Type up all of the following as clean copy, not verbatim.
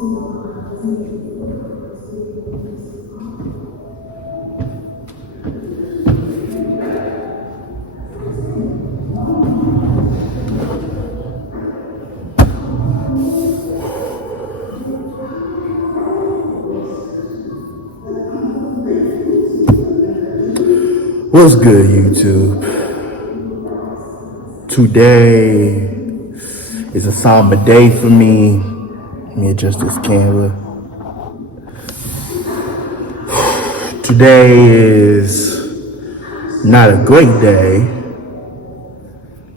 What's good, YouTube? Today is a somber day for me. Let me adjust this camera. Today is not a great day.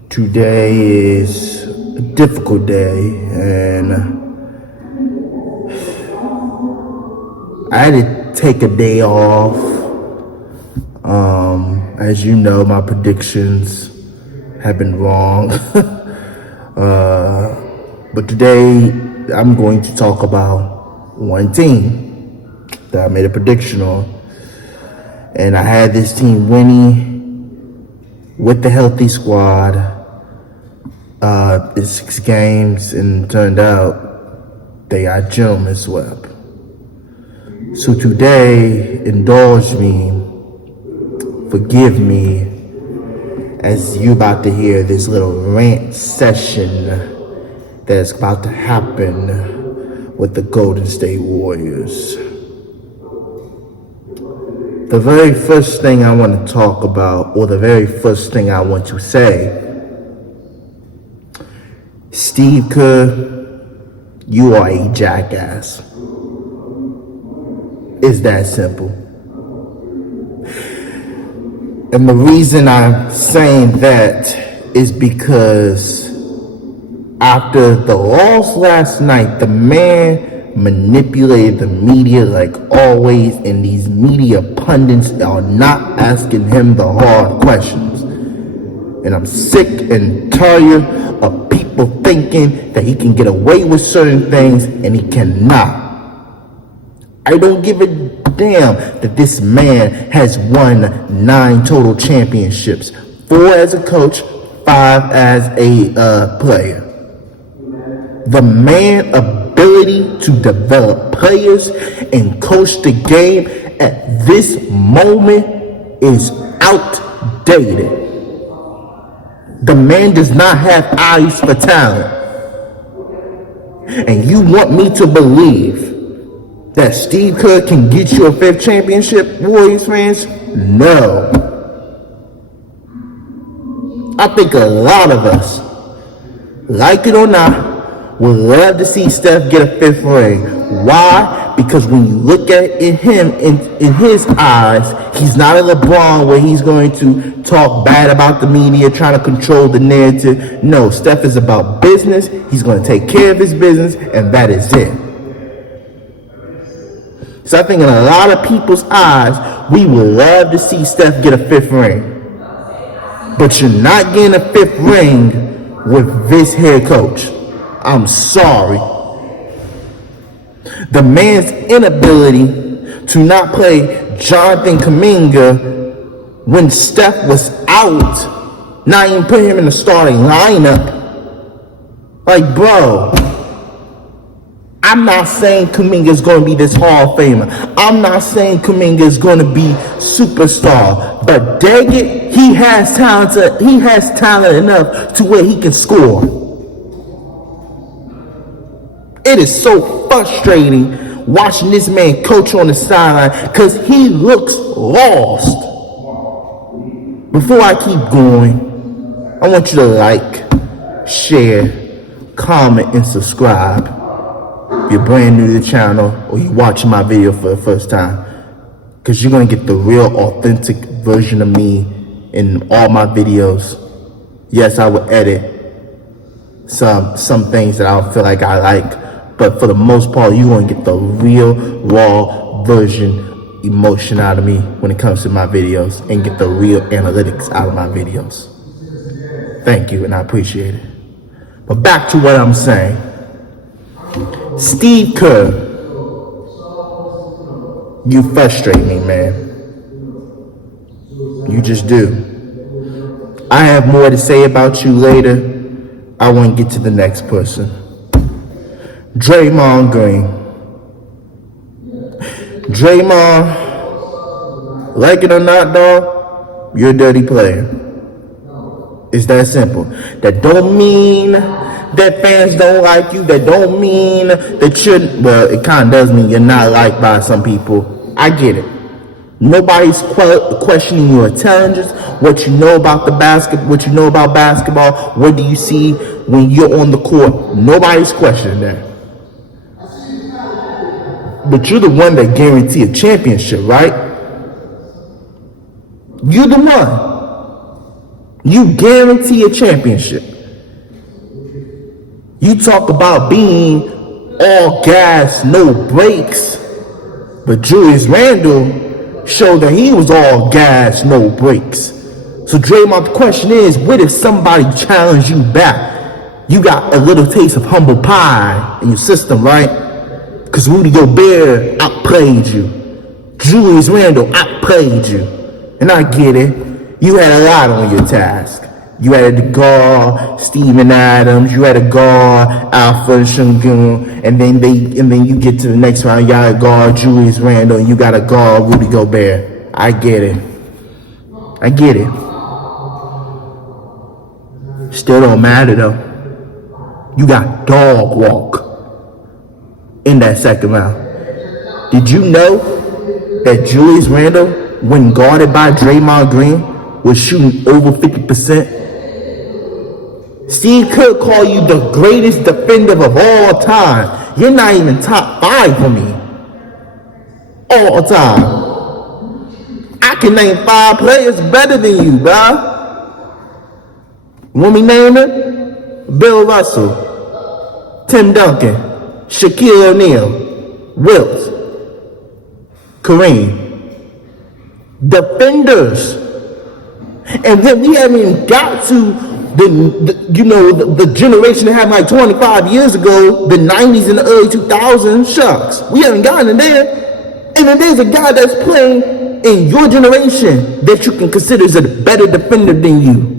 Today is a difficult day, and I had to take a day off. As you know, my predictions have been wrong. But today I'm going to talk about one team that I made a prediction on. And I had this team winning with the healthy squad in 6 games, and turned out they got gentlemen swept. So today, indulge me, forgive me, as you about to hear this little rant session that is about to happen with the Golden State Warriors. The very first thing I want to talk about, or the very first thing I want to say, Steve Kerr, you are a jackass. It's that simple. And the reason I'm saying that is because after the loss last night, the man manipulated the media like always, and these media pundits are not asking him the hard questions. And I'm sick and tired of people thinking that he can get away with certain things and he cannot. I don't give a damn that this man has won 9 total championships, 4 as a coach, 5 as a player. The man's ability to develop players and coach the game at this moment is outdated. The man does not have eyes for talent. And you want me to believe that Steve Kerr can get you a 5th championship, Warriors fans? No. I think a lot of us, like it or not, would love to see Steph get a 5th ring. Why? Because when you look at him in his eyes, he's not a LeBron where he's going to talk bad about the media, trying to control the narrative. No, Steph is about business. He's going to take care of his business, and that is it. So I think in a lot of people's eyes, we would love to see Steph get a 5th ring. But you're not getting a 5th ring with this head coach. I'm sorry. The man's inability to not play Jonathan Kuminga when Steph was out, not even put him in the starting lineup. Like, bro, I'm not saying Kuminga is going to be this Hall of Famer. I'm not saying Kuminga is going to be superstar. But dang it, he has talent enough to where he can score. It is so frustrating watching this man coach on the sideline because he looks lost. Before I keep going, I want you to like, share, comment, and subscribe. If you're brand new to the channel or you're watching my video for the first time, because you're going to get the real authentic version of me in all my videos. Yes, I will edit some things that I feel like I like, but for the most part, you're going to get the real raw version emotion out of me when it comes to my videos, and get the real analytics out of my videos. Thank you, and I appreciate it. But back to what I'm saying. Steve Kerr, you frustrate me, man. You just do. I have more to say about you later. I want to get to the next person. Draymond Green. Draymond, like it or not, dog, you're a dirty player. It's that simple. That don't mean that fans don't like you. That don't mean that you're, well, it kind of does mean you're not liked by some people. I get it. Nobody's questioning your intelligence, what you know about what you know about basketball, what do you see when you're on the court. Nobody's questioning that. But you're the one that guarantee a championship, right? You're the one. You guarantee a championship. You talk about being all gas, no brakes. But Julius Randle showed that he was all gas, no brakes. So Draymond, the question is, what if somebody challenged you back? You got a little taste of humble pie in your system, right? Because Rudy Gobert outplayed you. Julius Randle outplayed you. And I get it. You had a lot on your task. You had to guard Steven Adams. You had to guard Alfred Sengun, and then you get to the next round. You gotta guard Julius Randle, and you gotta guard Rudy Gobert. I get it. Still don't matter though. You got dog walk in that second round. Did you know that Julius Randle, when guarded by Draymond Green, was shooting over 50%? Steve Kerr call you the greatest defender of all time. You're not even top 5 for me. All time. I can name 5 players better than you, bro. Want me name it? Bill Russell, Tim Duncan, Shaquille O'Neal, Wilt, Kareem. Defenders. And then we haven't even got to the generation that had like 25 years ago, the 90s and the early 2000s. Shucks, we haven't gotten there. And then there's a guy that's playing in your generation that you can consider as a better defender than you.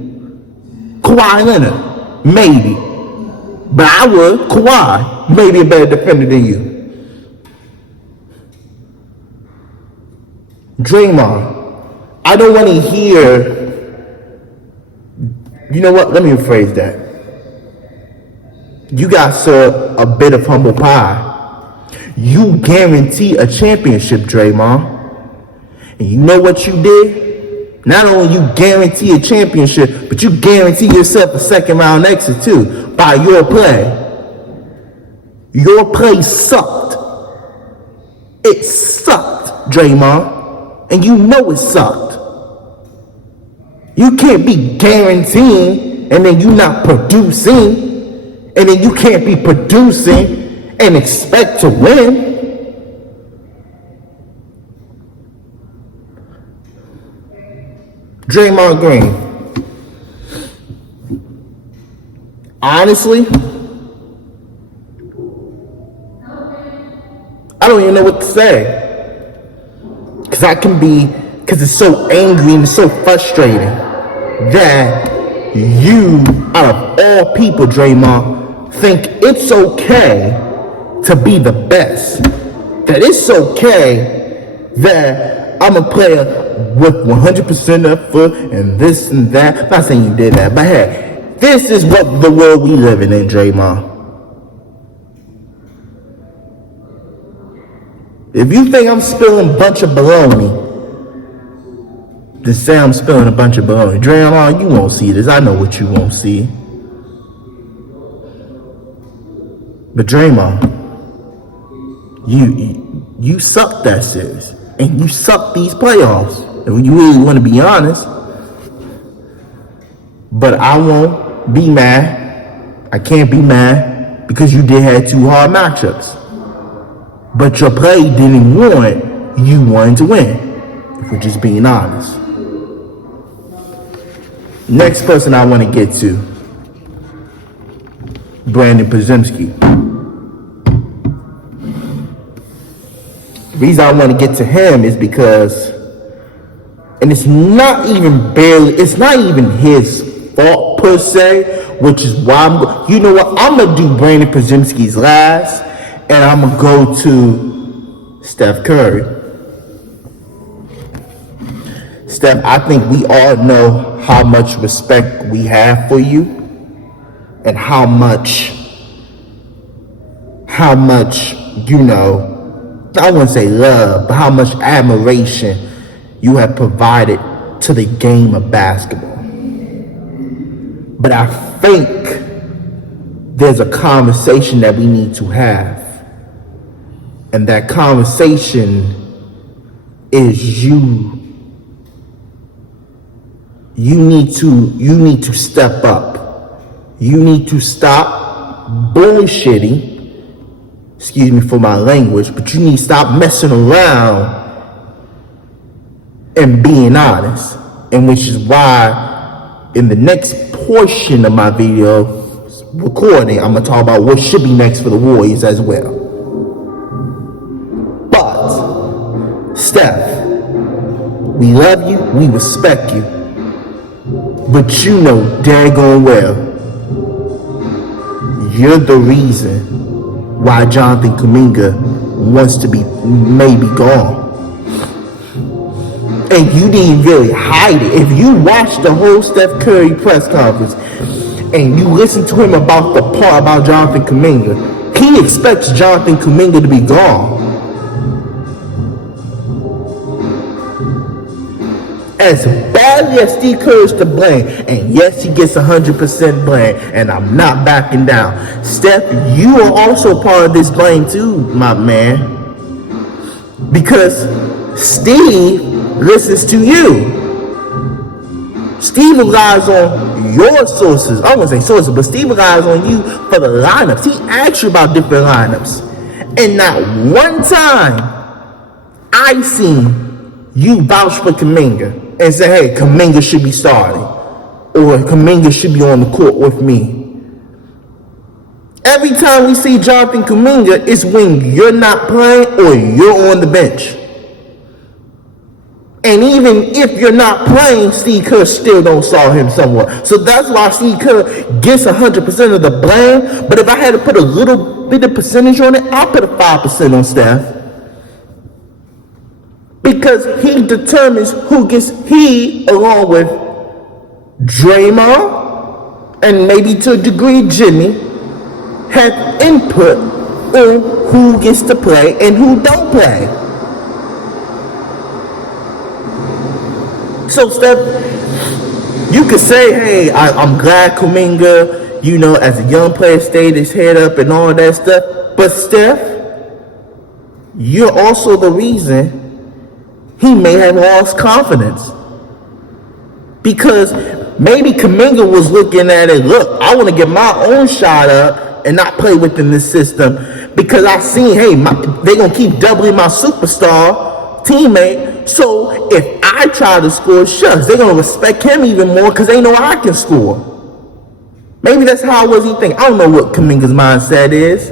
Kawhi Leonard, maybe. But I would, Kawhi, maybe a better defender than you. Draymond, I don't want to hear. You know what? Let me rephrase that. You got, sir, a bit of humble pie. You guarantee a championship, Draymond. And you know what you did? Not only you guarantee a championship, but you guarantee yourself a second round exit too by your play. Your play sucked. It sucked, Draymond. And you know it sucked. You can't be guaranteeing and then you not producing. And then you can't be producing and expect to win. Draymond Green. Honestly, I don't even know what to say. Because it's so angry and it's so frustrating that you, out of all people, Draymond, think it's okay to be the best. That it's okay that I'm a player with 100% effort and this and that. I'm not saying you did that, but hey, this is what the world we living in, Draymond. If you think I'm spilling a bunch of baloney, just say I'm spilling a bunch of baloney. Draymond, you won't see this. I know what you won't see. But Draymond, you suck that series. And you suck these playoffs. And when you really want to be honest. But I won't be mad. I can't be mad because you did have 2 hard matchups. But your play didn't warrant you wanting to win. If we're just being honest. Next person I want to get to. Brandon Podziemski. The reason I want to get to him is because, and it's not even his fault per se, which is why you know what, I'm gonna do Brandon Podziemski's last, and I'm gonna go to Steph Curry. Steph, I think we all know how much respect we have for you, and how much, you know, I wouldn't say love, but how much admiration you have provided to the game of basketball. But I think there's a conversation that we need to have. And that conversation is you need to step up. You need to stop bullshitting. Excuse me for my language, but you need to stop messing around and being honest. And which is why in the next portion of my video recording, I'm gonna talk about what should be next for the Warriors as well. But Steph, we love you, we respect you, but you know daggone well you're the reason why Jonathan Kuminga wants to be maybe gone. And you didn't really hide it. If you watch the whole Steph Curry press conference and you listen to him about the part about Jonathan Kuminga, he expects Jonathan Kuminga to be gone. As badly as Steve Kerr is to blame, and yes, he gets 100% blame, and I'm not backing down. Steph, you are also part of this blame too, my man. Because Steve listens to you. Steve relies on your sources. I wouldn't say sources, but Steve relies on you for the lineups. He asks you about different lineups. And not one time I seen you vouch for Kuminga and say, hey, Kuminga should be starting, or Kuminga should be on the court with me. Every time we see Jonathan Kuminga, it's when you're not playing or you're on the bench. And even if you're not playing, Steve Kerr still don't saw him somewhere. So that's why Steve Kerr gets 100% of the blame. But if I had to put a little bit of percentage on it, I'll put a 5% on Steph. Because he determines who gets, he, along with Draymond, and maybe to a degree Jimmy, have input on who gets to play and who don't play. So Steph, you could say, hey, I'm glad Kuminga, you know, as a young player stayed his head up and all that stuff. But Steph, you're also the reason he may have lost confidence. Because maybe Kuminga was looking at it, look, I want to get my own shot up and not play within this system. Because I seen, hey, they're going to keep doubling my superstar teammate. So if I try to score, shucks, they're going to respect him even more because they know I can score. Maybe that's how it was he think. I don't know what Kuminga's mindset is.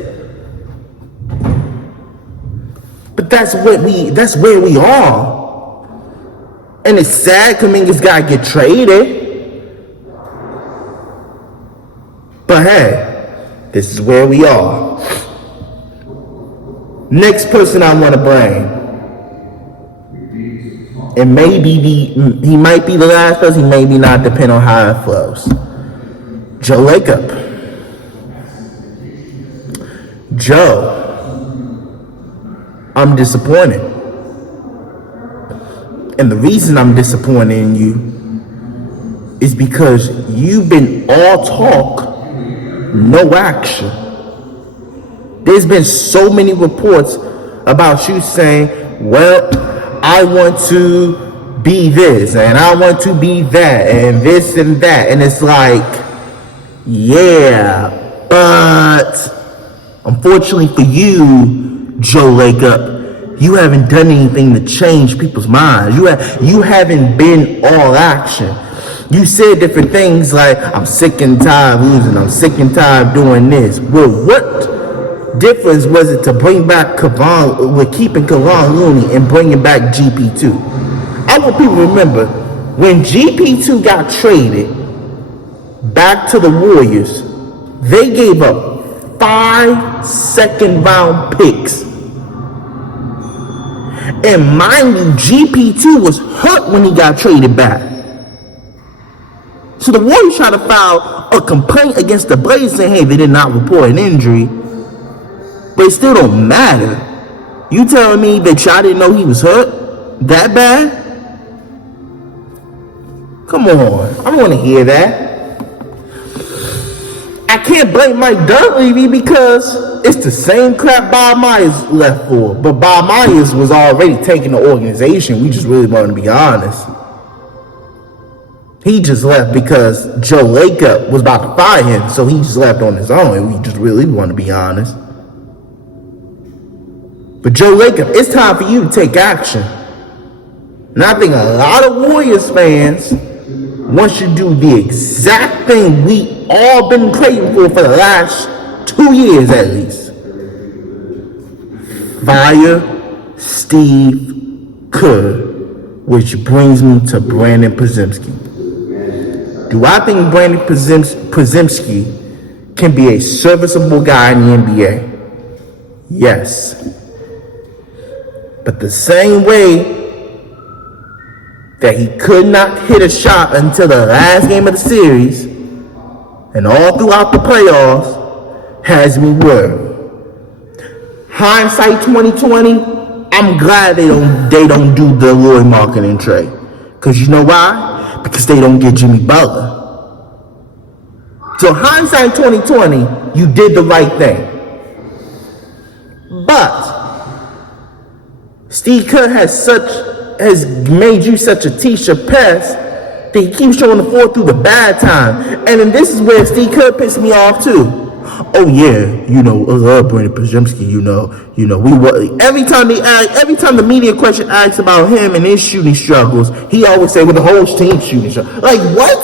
But that's where we are. And it's sad Kuminga's got to get traded. But hey, this is where we are. Next person I want to blame. It may be he might be the last person, he may be not, depending on how it flows. Joe Lacob. Joe, I'm disappointed. And the reason I'm disappointed in you is because you've been all talk, no action. There's been so many reports about you saying, well, I want to be this, and I want to be that, and this and that. And it's like, yeah, but unfortunately for you, Joe Lacob, you haven't done anything to change people's minds. You haven't been all action. You said different things like, I'm sick and tired of losing. I'm sick and tired of doing this. Well, what difference was it to bring back Kevon, with keeping Kevon Looney and bringing back GP2? I want people to remember, when GP2 got traded, back to the Warriors. They gave up 5 second-round picks. And mind you, GP2 was hurt when he got traded back. So the Warriors tried to file a complaint against the Blazers saying, hey, they did not report an injury. But it still don't matter. You telling me that y'all didn't know he was hurt that bad? Come on, I want to hear that. I can't blame Mike Dunleavy because it's the same crap Bob Myers left for. But Bob Myers was already taking the organization. We just really want to be honest. He just left because Joe Lacob was about to fire him, so he just left on his own, and we just really want to be honest. But Joe Lacob, it's time for you to take action. And I think a lot of Warriors fans want you to do the exact thing we all been craving for the last 2 years at least. Fire Steve Kerr, which brings me to Brandon Podziemski. Do I think Brandon Podziemski can be a serviceable guy in the NBA? Yes. But the same way that he could not hit a shot until the last game of the series and all throughout the playoffs has me worried. Hindsight 2020, I'm glad they don't do the Lloyd marketing trade. Because you know why? Because they don't get Jimmy Butler. So hindsight 2020, you did the right thing. But Steve Kerr has made you such a t-shirt pest that he keeps showing the floor through the bad time. And then this is where Steve Kerr pissed me off too. Oh yeah, I love Brandon Podziemski, we were every time the media question asks about him and his shooting struggles, he always say, well, the whole team shooting struggles. Like what?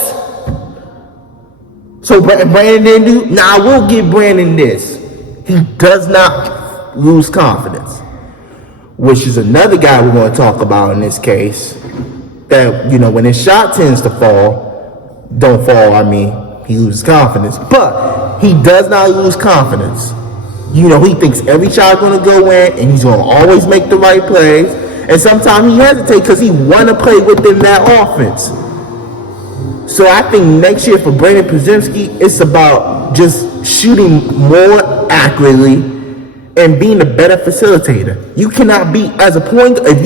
So Brandon didn't do? Nah, we'll give Brandon this. He does not lose confidence. Which is another guy we're going to talk about in this case. That, when his shot tends to he loses confidence. But he does not lose confidence. He thinks every shot's going to go in and he's going to always make the right plays. And sometimes he hesitates because he want to play within that offense. So I think next year for Brandon Podziemski, it's about just shooting more accurately and being a better facilitator. You cannot be as a point. If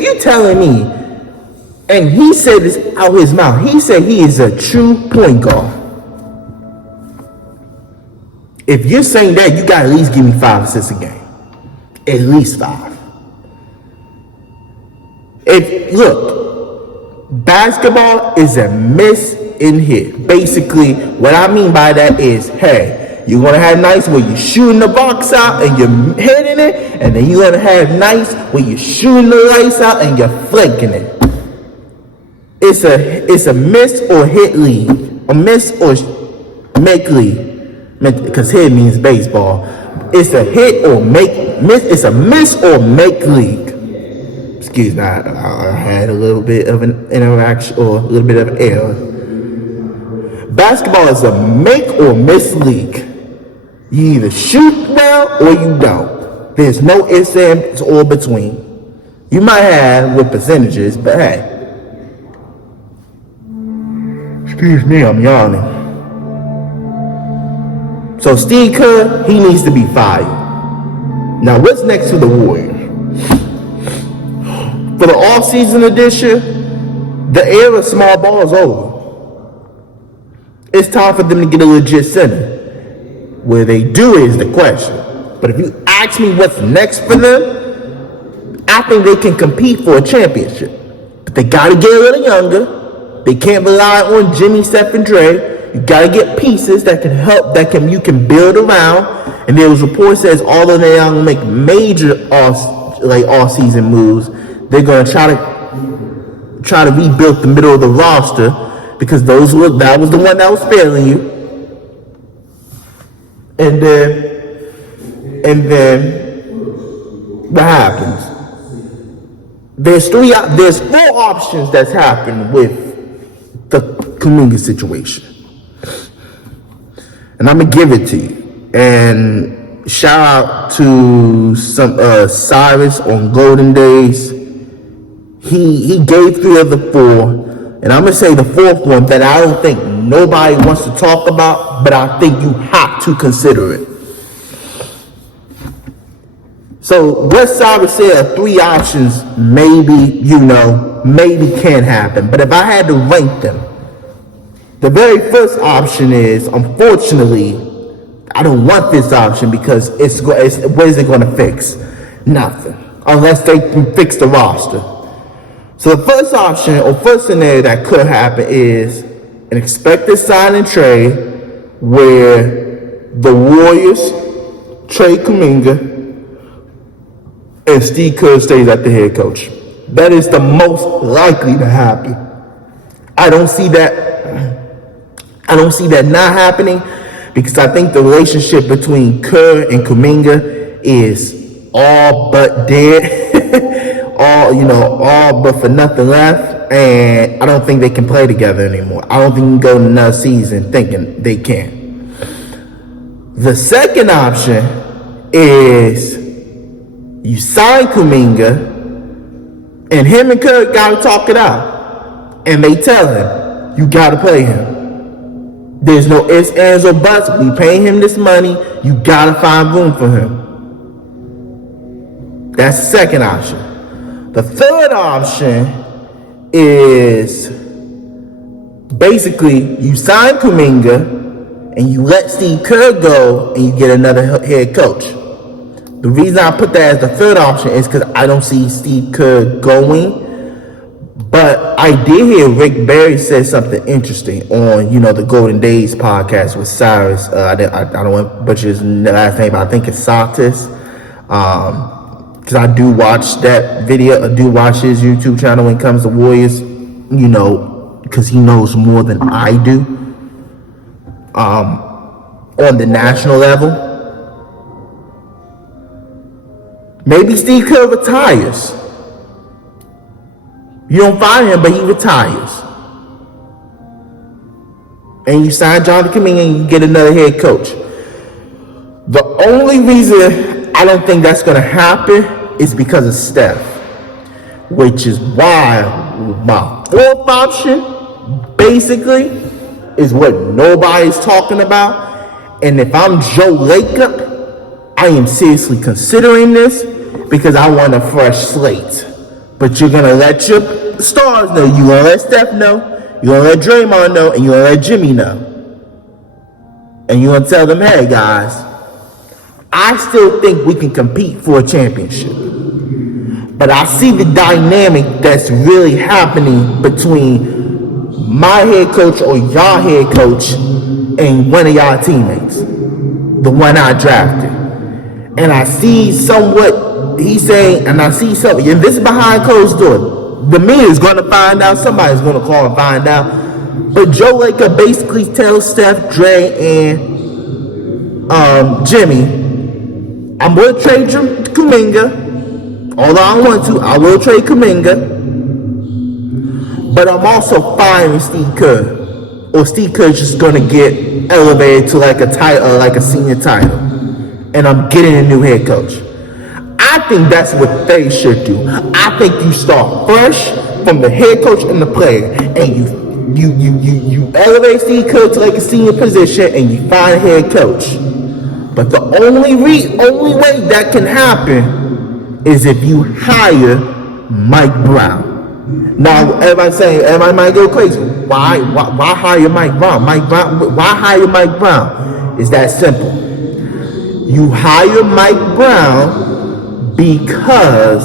you're telling me, and he said this out his mouth, he said he is a true point guard. If you're saying that, you got to at least give me 5 assists a game, at least 5. Basketball is a miss and hit. Basically, what I mean by that is, hey, you're going to have nights where you're shooting the box out and you're hitting it, and then you're going to have nights where you're shooting the lights out and you're flanking it. It's a miss or hit league. A miss or make league. Because hit means baseball. It's a hit or it's a miss or make league. Excuse me, I had a little bit of an interaction or a little bit of an error. Basketball is a make or miss league. You either shoot well or you don't. There's no ifs, ands, or between. You might have with percentages, but hey. Excuse me, I'm yawning. So Steve Kerr, he needs to be fired. Now what's next for the Warriors? For the off-season edition, the era of small ball is over. It's time for them to get a legit center. Where they do is the question. But if you ask me what's next for them, I think they can compete for a championship. But they got to get a little younger. They can't rely on Jimmy, Steph, and Dre. You got to get pieces that can help, you can build around. And there was reports that although they don't make major off-season moves, they're going to try to rebuild the middle of the roster because that was the one that was failing you. And then what happens? There's 4 options that's happened with the Kuminga situation. And I'm gonna give it to you. And shout out to some Cyrus on Golden Days. He gave 3 of the 4, and I'm gonna say the 4th one that I don't think nobody wants to talk about, but I think you have to consider it. So what Cyrus said are 3 options, maybe can happen. But if I had to rank them, the very first option is, unfortunately, I don't want this option because what is it going to fix? Nothing, unless they can fix the roster. So the first option or first scenario that could happen is an expected sign and trade where the Warriors trade Kuminga and Steve Kerr stays at the head coach. That is the most likely to happen. I don't see that not happening because I think the relationship between Kerr and Kuminga is all but dead. all but for nothing left. And I don't think they can play together anymore. I don't think you can go to another season thinking they can. The second option is you sign Kuminga and him and Kerr gotta talk it out. And they tell him, you gotta play him. There's no ifs, ands, or buts. We paying him this money. You gotta find room for him. That's the second option. The third option is basically you sign Kuminga and you let Steve Kerr go and you get another head coach. The reason I put that as the third option is because I don't see Steve Kerr going. But I did hear Rick Barry say something interesting on, the Golden Days podcast with Cyrus. I don't want to butcher his last name, but I think it's Satis. Because I do watch that video. I do watch his YouTube channel when it comes to Warriors, because he knows more than I do on the national level. Maybe Steve Kerr retires. You don't fire him, but he retires. And you sign Jonathan Kuminga and you get another head coach. The only reason I don't think that's going to happen is because of Steph. Which is why my fourth option, basically, is what nobody's talking about. And if I'm Joe Lacob, I am seriously considering this because I want a fresh slate. But you're going to let your stars know. You're going to let Steph know. You're going to let Draymond know. And you're going to let Jimmy know. And you're going to tell them, hey, guys, I still think we can compete for a championship. But I see the dynamic that's really happening between my head coach or y'all head coach and one of y'all teammates. The one I drafted. And I see somewhat he's saying, and I see something, and this is behind closed door. The media is going to find out. Somebody's going to call and find out. But Joe Lacob basically tells Steph, Dre, and Jimmy, I'm going to trade Kuminga. Although I want to, I will trade Kuminga. But I'm also firing Steve Kerr. Or Steve Kerr's just going to get elevated to like a title, like a senior title. And I'm getting a new head coach. I think that's what they should do. I think you start fresh from the head coach and the player, and you elevate Steve Kerr to like a senior position, and you find a head coach. But the only way that can happen is if you hire Mike Brown. Now everybody might go crazy. Why hire Mike Brown? Why hire Mike Brown? It's that simple. You hire Mike Brown because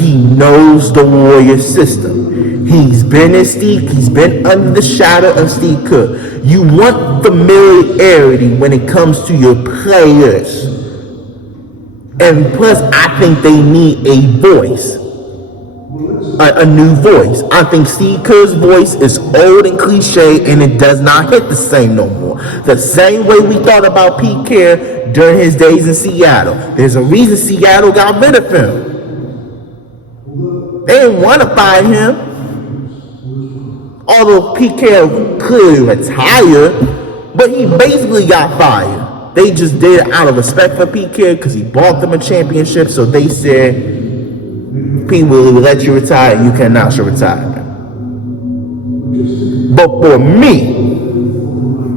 he knows the Warrior system. He's been under the shadow of Steve Kerr. You want familiarity when it comes to your players. And plus, I think they need a voice. A new voice. I think Steve Kerr's voice is old and cliche, and it does not hit the same no more. The same way we thought about Pete Kerr during his days in Seattle. There's a reason Seattle got rid of him. They didn't want to fire him. Although Pete Kerr clearly retired, But he basically got fired. They just did it out of respect for Pete Kerr because he bought them a championship. So they said, Pete will let you retire. You can announce your retirement. But for me,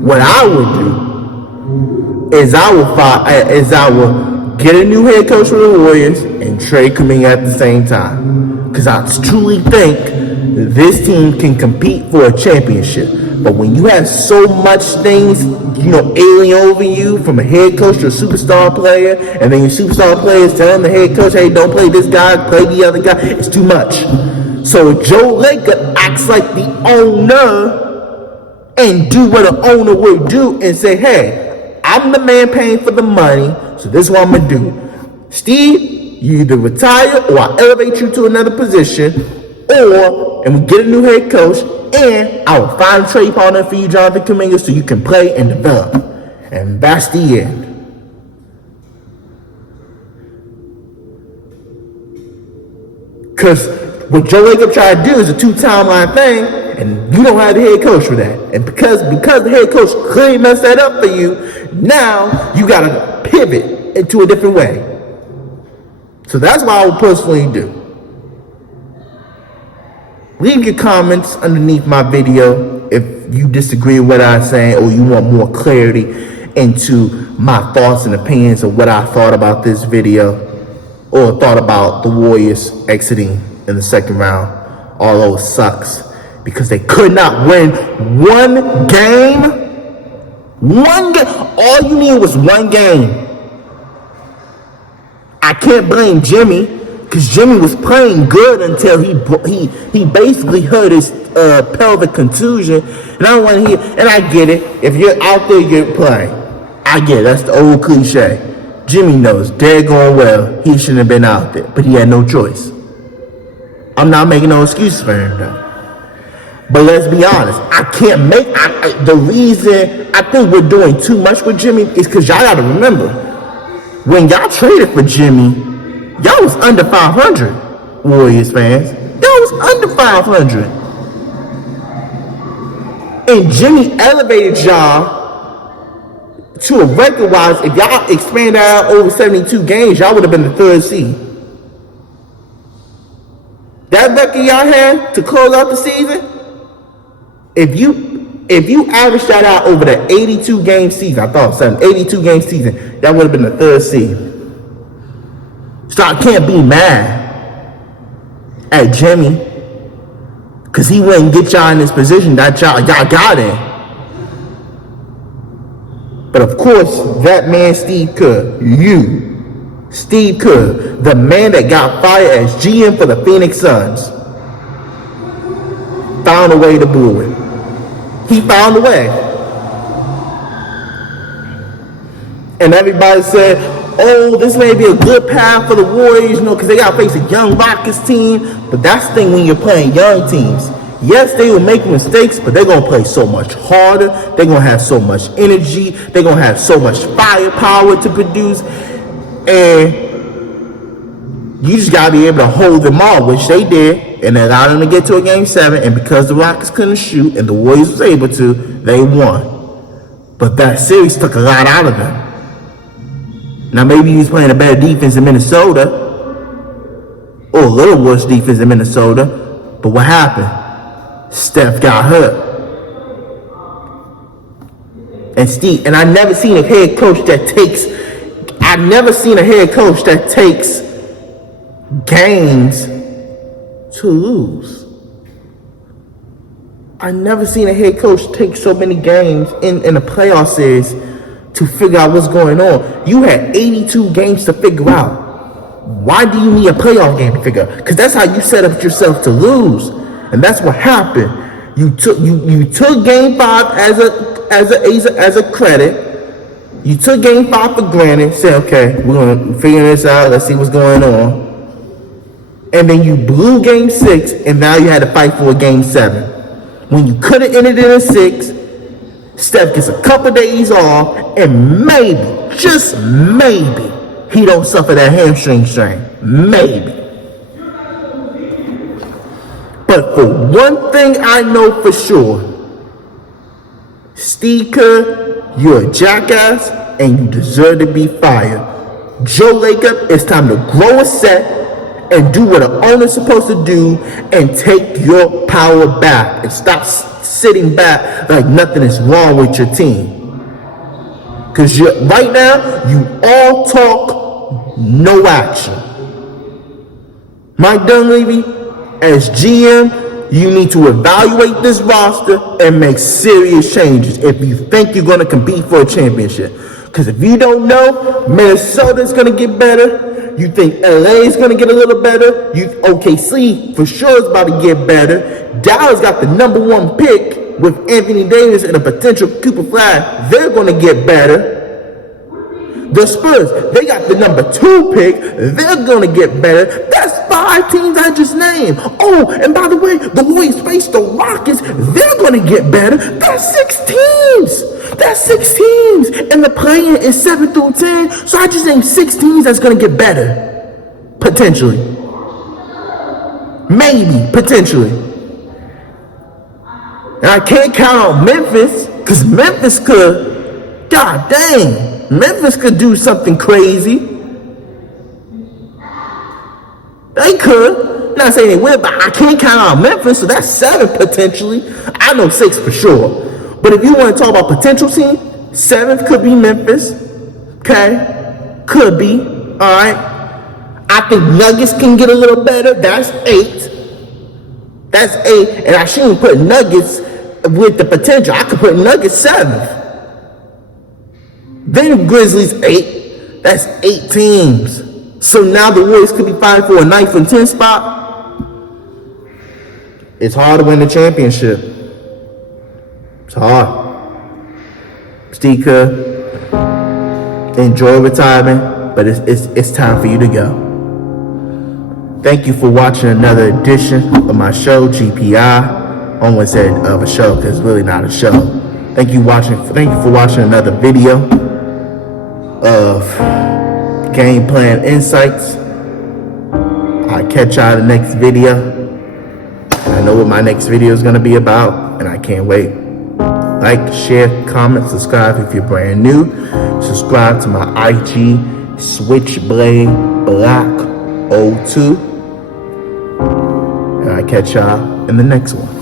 what I would do is I would get a new head coach for the Warriors and trade Kaminga at the same time. Because I truly think this team can compete for a championship. But when you have so much things, alien over you from a head coach to a superstar player, and then your superstar player is telling the head coach, hey, don't play this guy, play the other guy, it's too much. So Joe Lacob acts like the owner and do what an owner would do and say, hey, I'm the man paying for the money, so this is what I'm going to do. Steve, you either retire or I elevate you to another position, and we get a new head coach, and I will find a trade partner for you, Jonathan Kuminga, so you can play and develop. And that's the end. Because what Joe Lacob tried to do is a 2-timeline thing, and you don't have the head coach for that. And because the head coach clearly messed that up for you, now you got to pivot into a different way. So that's what I would personally do. Leave your comments underneath my video if you disagree with what I'm saying or you want more clarity into my thoughts and opinions of what I thought about this video or thought about the Warriors exiting in the second round, although it sucks because they could not win one game. All you needed was one game. I can't blame Jimmy because Jimmy was playing good until he basically hurt his pelvic contusion. And I don't want to hear. And I get it. If you're out there, you're playing. I get it. That's the old cliche. Jimmy knows dead going well. He shouldn't have been out there, but he had no choice. I'm not making no excuses for him though. But let's be honest. The reason I think we're doing too much with Jimmy is because y'all got to remember, when y'all traded for Jimmy, y'all was under 500, Warriors fans. Y'all was under 500. And Jimmy elevated y'all to a record-wise. If y'all expanded out over 72 games, y'all would have been the 3rd seed. That record y'all had to close out the season, if you average that out over the 82-game season, I thought 82-game season, that would have been the 3rd seed. So I can't be mad at Jimmy because he wouldn't get y'all in this position that y'all got in. But of course, that man, Steve Kerr, Steve Kerr, the man that got fired as GM for the Phoenix Suns, found a way to boo it. He found a way. And everybody said, oh, this may be a good path for the Warriors, because they got to face a young Rockets team. But that's the thing when you're playing young teams. Yes, they will make mistakes, but they're going to play so much harder. They're going to have so much energy. They're going to have so much firepower to produce. And you just got to be able to hold them all, which they did. And they allowed them to get to a game 7. And because the Rockets couldn't shoot and the Warriors was able to, they won. But that series took a lot out of them. Now, maybe he was playing a better defense in Minnesota, or a little worse defense in Minnesota. But what happened? Steph got hurt. And I never seen a head coach that takes games to lose. I never seen a head coach take so many games in a playoff series to figure out what's going on. You had 82 games to figure out. Why do you need a playoff game to figure out? Because that's how you set up yourself to lose. And that's what happened. You took game 5 as a credit. You took game 5 for granted. Said, okay, we're gonna figure this out. Let's see what's going on. And then you blew game 6, and now you had to fight for a game 7. When you could have ended it in 6, Steph gets a couple days off, and maybe, just maybe, he don't suffer that hamstring strain. Maybe. But for one thing I know for sure, Steve Kerr, you're a jackass and you deserve to be fired. Joe Lacob, it's time to grow a set and do what an owner's supposed to do and take your power back and stop sitting back like nothing is wrong with your team. Because right now, you all talk, no action. Mike Dunleavy, as GM, you need to evaluate this roster and make serious changes if you think you're going to compete for a championship. Because if you don't know, Minnesota's going to get better. You think LA is going to get a little better. OKC for sure is about to get better. Dallas got the number 1 pick with Anthony Davis and a potential Cooper Flag. They're going to get better. The Spurs, they got the number 2 pick. They're going to get better. That's 5 teams I just named. Oh, and by the way, the Warriors face the Rockets. They're going to get better. That's 6 teams. That's 6 teams. And the play-in is 7 through 10. So I just named 6 teams that's going to get better. Potentially. Maybe. Potentially. And I can't count on Memphis. Because Memphis could. God dang. Memphis could do something crazy. They could. Not saying they will, but I can't count on Memphis, so that's 7 potentially. I know 6 for sure. But if you want to talk about potential team, 7th could be Memphis. Okay? Could be. Alright. I think Nuggets can get a little better. That's 8. That's 8. And I shouldn't put Nuggets with the potential. I could put Nuggets 7th. Then Grizzlies 8. That's 8 teams. So now the Warriors could be fighting for a 9th and 10th spot. It's hard to win the championship. It's hard. Steve Kerr, enjoy retirement, but it's time for you to go. Thank you for watching another edition of my show, GPI. I almost said of a show because it's really not a show. Thank you for watching another video of game plan insights. I'll catch y'all in the next video. I know what my next video is going to be about, and I can't wait. Like, share, comment, subscribe if you're brand new. Subscribe to my IG, Switchblade Black 02. And I'll catch y'all in the next one.